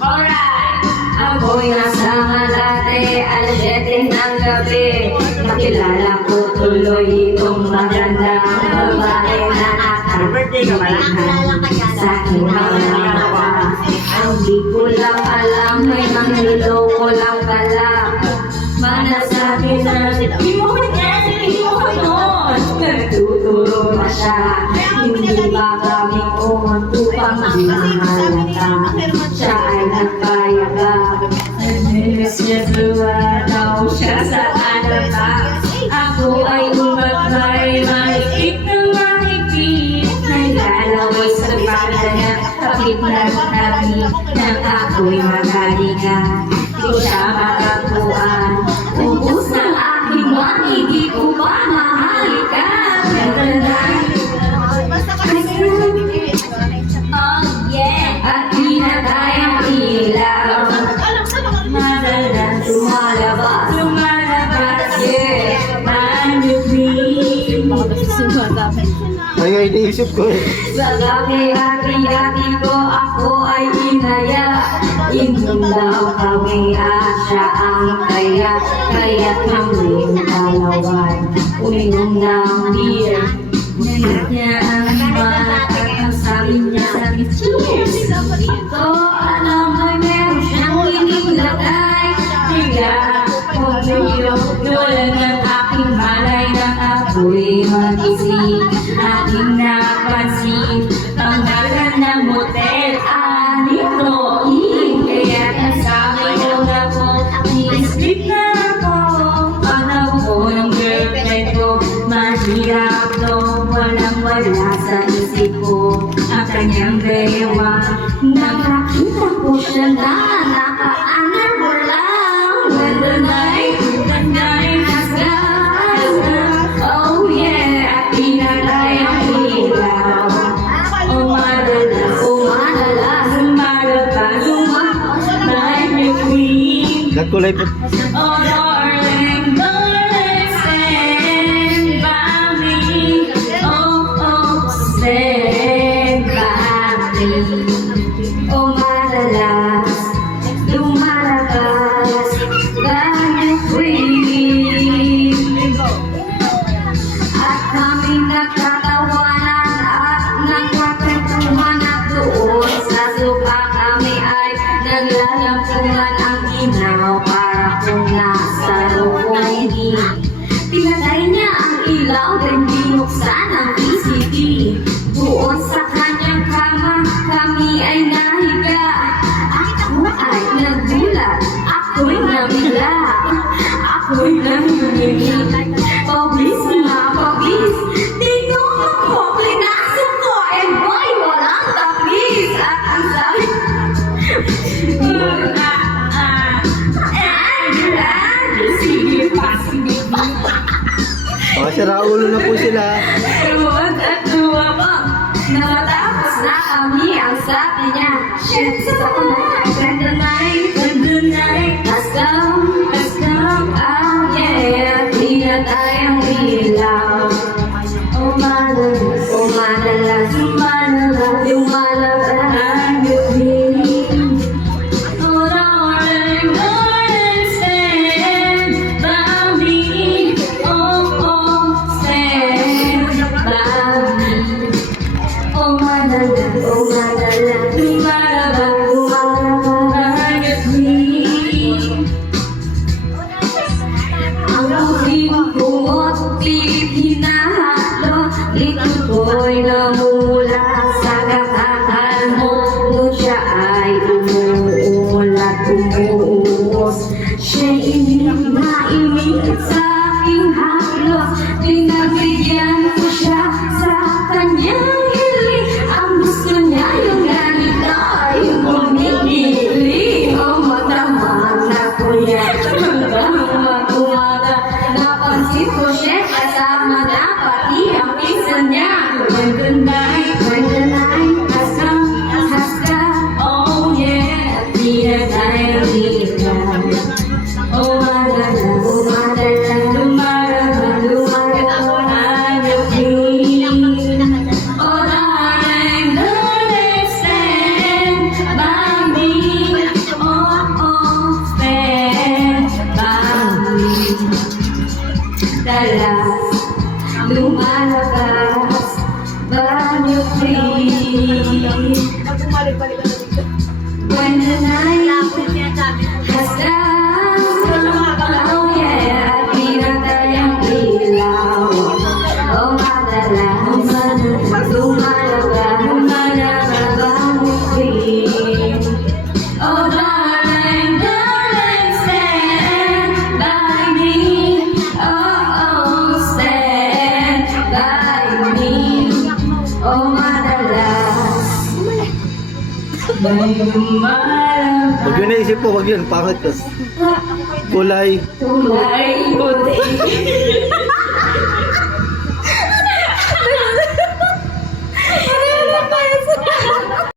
Alright! Ako'y nasa Malate, alas 7 ng gabi. Nakilala ko tuloy itong magandang babae na nakapagpilihan sa aking mga mata. Ang di ko lang alam, may mangluloko lang pala. Manasabi na, hindi mo nun. Nagtuturo pa siya, hindi ba kami on upang mahalata. Siya ay nagpayaga. Nagsisigura daw siya sa anata. Ako ay umatay, mahigpit na mahigpit. Naglalaway sa bala niya, kapit na kami, nang ako'y magalingan. Di siya makakuan, ubus ng aking money, di ko pa mahalikan. Oh yeah! At pinatay ang ilaw. Madalas lumalabas, yeah. Manubin. Ay, nga iniisip ko eh. Sa gabi hati-hati ko ako ay inaya. Inom daw kami at siya ang kaya. Kaya't kami dalaway uminom ng beer. Ngayon niya ang mata, ang sabi niya sa akin, cheers! Dito, alam mo, meron siyang inilagay. Kaya ako medyo dolan ng aking malay na ako'y mag-isip. Aking napansin, panggalan ng motel, Anito Inn. Kaya nasabi ko na po, ni-sleep na ako. Panaw ko ng girlfriend ko, mahirap no, walang-wala sa isip ko. Ang kanyang gayawa, nakakita ko siya na nakaanap mo lang. When the night has gone, oh yeah, at pinatay ang ilaw. Umadalas, lumalabas, like a queen. Nagkulay po. Oh darling, darling, stand by me. Oh, stand by me. Oh, madalas, lumalabas, like a queen. At kaming nagtatawanan at nagkakwentuhan at doon sa sopa kami ay naglalampungan ang inaw para kung nasa rokondi. Pinatay niya ang ilaw then binuksan ang PCB. Doon sa kanyang kama kami ay nahiga. Ako ay nagulat, ako'y nabigla, ako'y nanginginig. Pablis nga, pablis, tinulog ko, pinasok ko, and boy, walang tapis. At ang sabi, sige pa, sige pa. Mga siraulo na po sila. Tuwag at tuwa pa. Namatapos na kami, ang sabi niya, shit, sa when the night has come, oh yeah, pinatay ang ilaw. Oh madalas, lumalabas, ang gabi. Oh darling, darling, stand by me. Oh, stand by me. Oh madalas, lumalabas, ang gabi. Ang uling kumot, pilit hinahalo. Likod ko'y namula sa kakakal mo. Nung siya ay umuulat, umuus. Siya'y inig na inig sa aking haplos. Pinagbigyan ko siya sa kanyang hiling. Ang gusto niya yung ganito, yung you please. When the night has come, oh yeah, pinatayang ilaw. Oh, madalas, lumalabang ngiti. Oh, darling, darling, stand by me. Oh, stand by me. Oh, madalas, may lumalabang Huwag yun naisip po, huwag yun. Pangit to. Kulay. kulay puti.